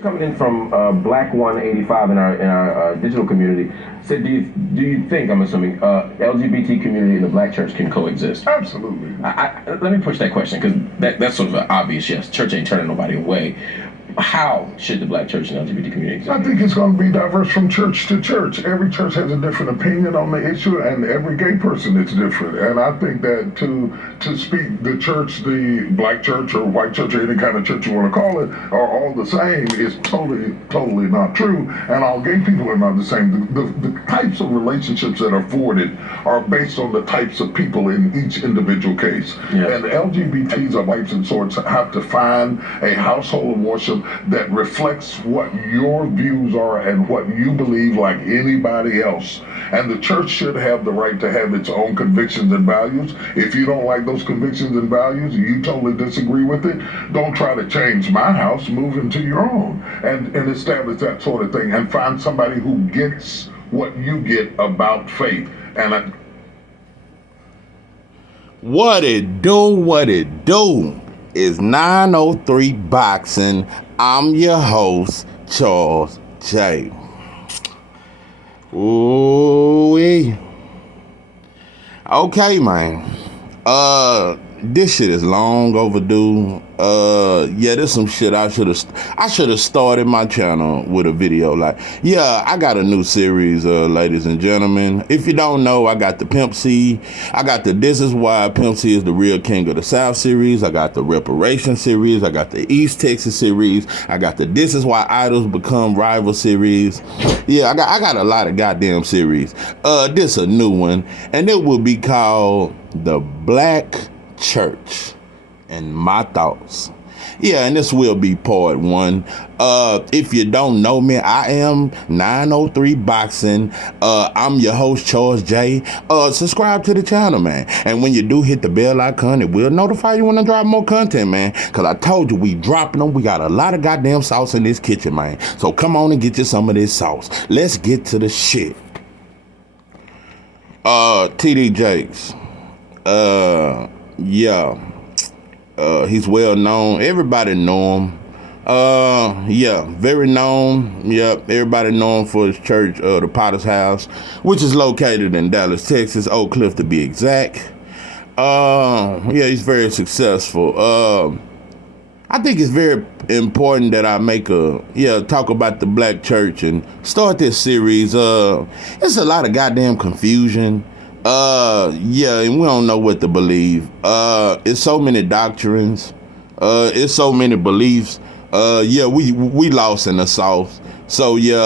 Coming in from Black 185 in our digital community, said, do you think, I'm assuming, LGBT community and the Black church can coexist? Absolutely. Let me push that question, because that's sort of an obvious yes. Church ain't turning nobody away. How should the Black church and LGBT community exist? I think it's going to be diverse from church to church. Every church has a different opinion on the issue, and every gay person is different. And I think that to speak the church, the Black church or white church or any kind of church you want to call it, are all the same is totally not true. And all gay people are not the same. The types of relationships that are afforded are based on the types of people in each individual case. Yeah. And LGBTs of types and sorts have to find a household of worship that reflects what your views are and what you believe, like anybody else. And the church should have the right to have its own convictions and values. If you don't like those convictions and values, you totally disagree with it, don't try to change my house, move into your own and establish that sort of thing and find somebody who gets what you get about faith. And What it do is 903 Boxing. I'm your host, Charles J. Ooh-wee. Okay, man. This shit is long overdue. Yeah, there's some shit I should have started my channel with a video like, yeah, I got a new series, ladies and gentlemen. If you don't know, I got the Pimp C. I got the This Is Why Pimp C is the Real King of the South series. I got the Reparation series. I got the East Texas series. I got the This Is Why Idols Become Rival series. Yeah, I got a lot of goddamn series. This a new one, and it will be called The Black Church and My Thoughts. Yeah, and this will be part one. If you don't know me, I am 903 Boxing. I'm your host, Charles J. Subscribe to the channel, man. And when you do, hit the bell icon. It will notify you when I drop more content, man. Because I told you, we dropping them. We got a lot of goddamn sauce in this kitchen, man. So come on and get you some of this sauce. Let's get to the shit. TD Jakes. Yeah. He's well known. Everybody know him. Yeah, very known. Yep, everybody know him for his church, the Potter's House, which is located in Dallas, Texas, Oak Cliff to be exact. Yeah, he's very successful. I think it's very important that I talk about the Black church and start this series. It's a lot of goddamn confusion. Yeah, and we don't know what to believe. It's so many doctrines. It's so many beliefs. Yeah, we lost in the sauce. So yeah,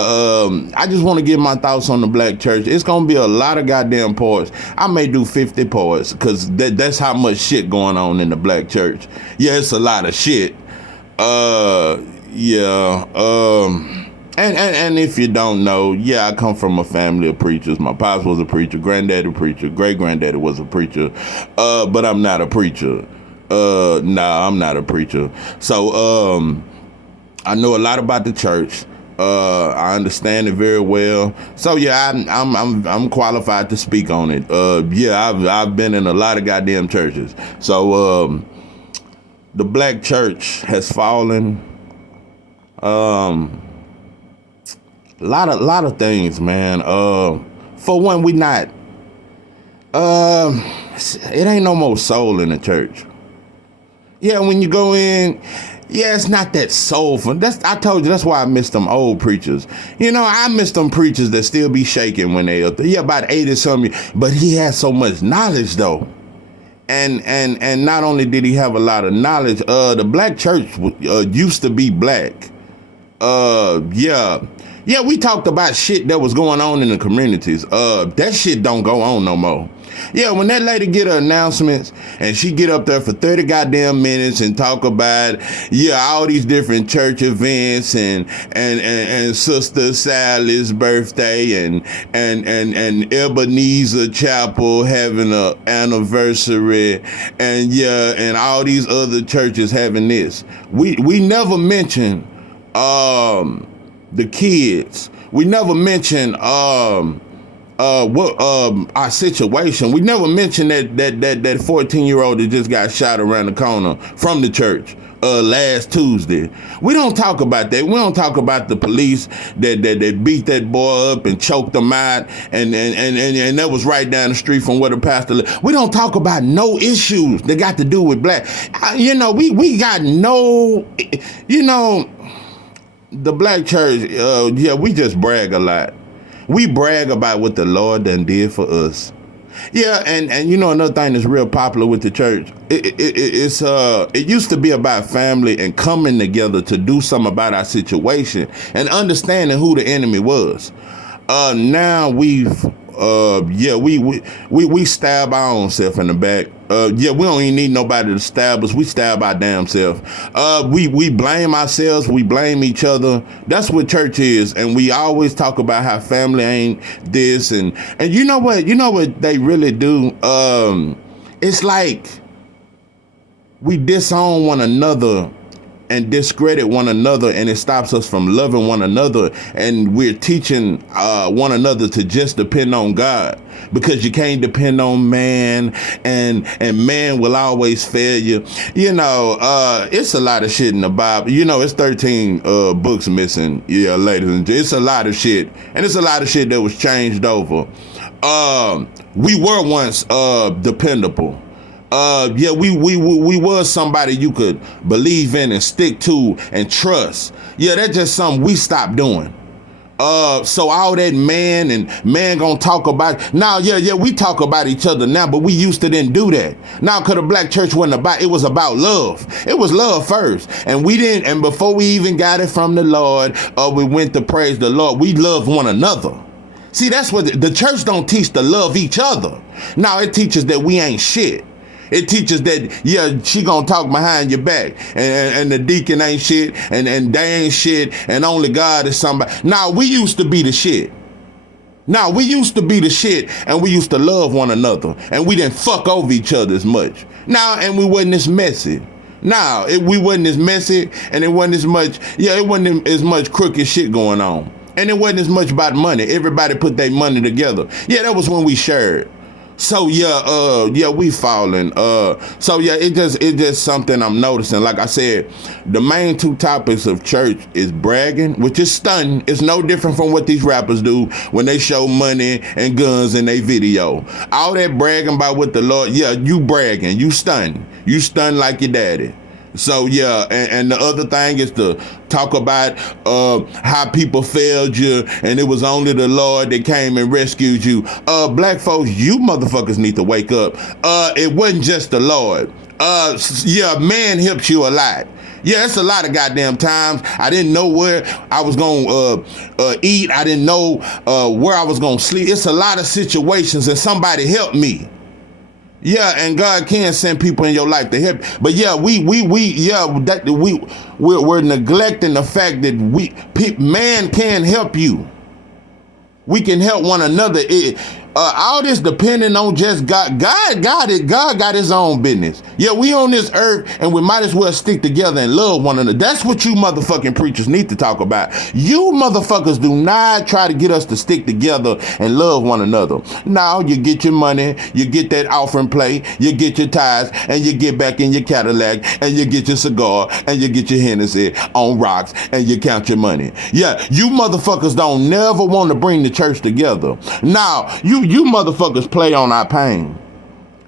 I just want to give my thoughts on the Black church. It's gonna be a lot of goddamn parts. I may do 50 parts because that's how much shit going on in the Black church. Yeah, it's a lot of shit. Yeah. And if you don't know, yeah, I come from a family of preachers. My pops was a preacher, granddaddy preacher, great granddaddy was a preacher, but I'm not a preacher. Nah, I'm not a preacher. So I know a lot about the church. I understand it very well. So yeah, I'm qualified to speak on it. Yeah, I've been in a lot of goddamn churches. So the Black church has fallen. A lot of things, man. For one, we not. It ain't no more soul in the church. Yeah, when you go in, yeah, it's not that soulful. I told you, that's why I miss them old preachers. You know, I miss them preachers that still be shaking when they up there. Yeah, about 80 something, but he has so much knowledge though. And not only did he have a lot of knowledge, the Black church used to be black. Yeah, we talked about shit that was going on in the communities. That shit don't go on no more. Yeah, when that lady get her announcements and she get up there for 30 goddamn minutes and talk about, yeah, all these different church events and Sister Sally's birthday and Ebenezer Chapel having an anniversary and yeah, and all these other churches having this. We never mentioned the kids. We never mentioned our situation. We never mentioned that 14-year-old that just got shot around the corner from the church. last Tuesday. We don't talk about that. We don't talk about the police that beat that boy up and choked him out, and that was right down the street from where the pastor lived. We don't talk about no issues that got to do with black. We got no, the black church, we just brag a lot. We brag about what the Lord done did for us. Yeah, and another thing that's real popular with the church, it used to be about family and coming together to do something about our situation and understanding who the enemy was. Now we stab our own self in the back. We don't even need nobody to stab us. We stab our damn self. We blame ourselves. We blame each other. That's what church is. And we always talk about how family ain't this. And you know what? You know what they really do? It's like we disown one another and discredit one another, and it stops us from loving one another, and we're teaching one another to just depend on God, because you can't depend on man, and man will always fail you. It's a lot of shit in the Bible. It's 13 books missing, ladies and gentlemen. It's a lot of shit, and it's a lot of shit that was changed over. We were once dependable. We was somebody you could believe in and stick to and trust. Yeah, that's just something we stopped doing. So all that man gonna talk about now. We talk about each other now, but we used to didn't do that. Now, cause the black church wasn't about. It was about love. It was love first, and we didn't. And before we even got it from the Lord, we went to praise the Lord. We loved one another. See, that's what the church don't teach, to love each other. Now it teaches that we ain't shit. It teaches that, she gonna talk behind your back, and the deacon ain't shit, and they ain't shit, and only God is somebody. Now, we used to be the shit. And we used to love one another, and we didn't fuck over each other as much. Now, and we wasn't as messy. Now, we wasn't as messy, and it wasn't as much, it wasn't as much crooked shit going on. And it wasn't as much about money. Everybody put their money together. Yeah, that was when we shared. So we falling. It's just something I'm noticing. Like I said, the main two topics of church is bragging, which is stunning. It's no different from what these rappers do when they show money and guns in their video. All that bragging about what the Lord, you bragging, you stunning like your daddy. So and the other thing is to talk about how people failed you, and it was only the Lord that came and rescued you. Black folks, you motherfuckers need to wake up. It wasn't just the Lord. Man helped you a lot. Yeah, it's a lot of goddamn times I didn't know where I was gonna eat. I didn't know where I was gonna sleep. It's a lot of situations, and somebody helped me. Yeah, and God can send people in your life to help. But we're neglecting the fact that man can help you. We can help one another. All this depending on just God. God got it. God got his own business. Yeah, we on this earth, and we might as well stick together and love one another. That's what you motherfucking preachers need to talk about. You motherfuckers do not try to get us to stick together and love one another. Now you get your money, you get that offering plate, you get your tithes, and you get back in your Cadillac, and you get your cigar, and you get your Hennessy on rocks, and you count your money. Yeah, you motherfuckers don't never want to bring the church together. Now, you motherfuckers play on our pain.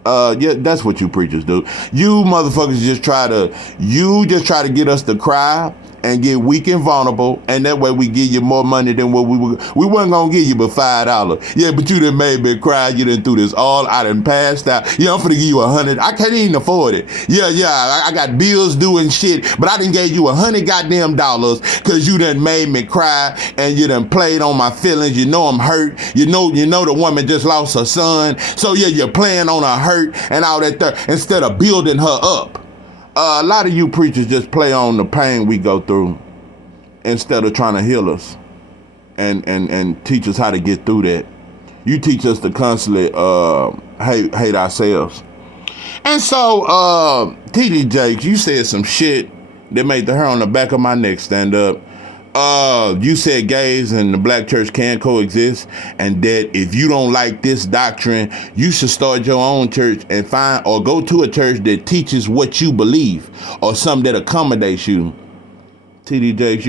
That's what you preachers do. You motherfuckers just try to get us to cry and get weak and vulnerable, and that way we give you more money than what we wasn't gonna give you but $5. Yeah, but you done made me cry. You done threw this all. I done passed out. Yeah, I'm finna give you $100. I can't even afford it. Yeah, I got bills due and shit, but I done gave you $100 goddamn dollars because you done made me cry and you done played on my feelings. You know I'm hurt. You know the woman just lost her son. So yeah, you're playing on her hurt and all that there instead of building her up. A lot of you preachers just play on the pain we go through instead of trying to heal us and teach us how to get through that. You teach us to constantly hate ourselves. And so, TD Jakes, you said some shit that made the hair on the back of my neck stand up. You said gays and the black church can coexist, and that if you don't like this doctrine, you should start your own church and find or go to a church that teaches what you believe or something that accommodates you. TD Jakes,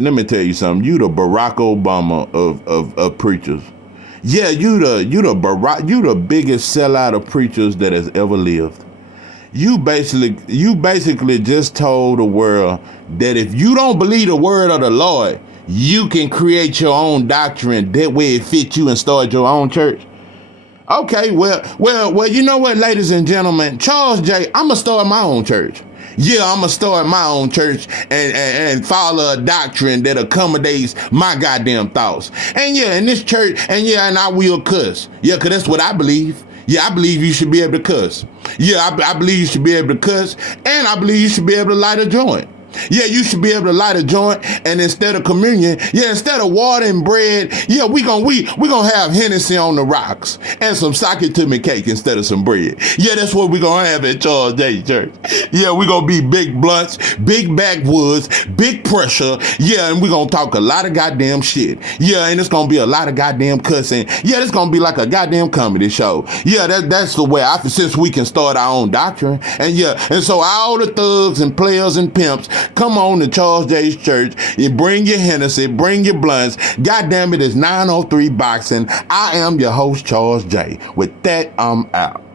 let me tell you something. You the Barack Obama of preachers. Yeah, you the biggest sellout of preachers that has ever lived. You basically just told the world that if you don't believe the word of the Lord, you can create your own doctrine. That way it fits you and start your own church. Okay, well, you know what, ladies and gentlemen, Charles J, I'ma start my own church. Yeah, I'ma start my own church and follow a doctrine that accommodates my goddamn thoughts. And yeah, in this church, and I will cuss. Yeah, cause that's what I believe. Yeah, I believe you should be able to cuss. Yeah, I believe you should be able to cuss, and I believe you should be able to light a joint. Yeah, you should be able to light a joint, and instead of communion, instead of water and bread, we gonna have Hennessy on the rocks and some sake to me cake instead of some bread. Yeah, that's what we gonna have at Charles J Church. Yeah, we gonna be big blunts, big backwoods, big pressure. Yeah, and we gonna talk a lot of goddamn shit. Yeah, and it's gonna be a lot of goddamn cussing. Yeah, it's gonna be like a goddamn comedy show. Yeah, that's the way since we can start our own doctrine. And so all the thugs and players and pimps, come on to Charles J's church. You bring your Hennessy, bring your blunts. God damn it, it's 903 Boxing. I am your host, Charles J. With that, I'm out.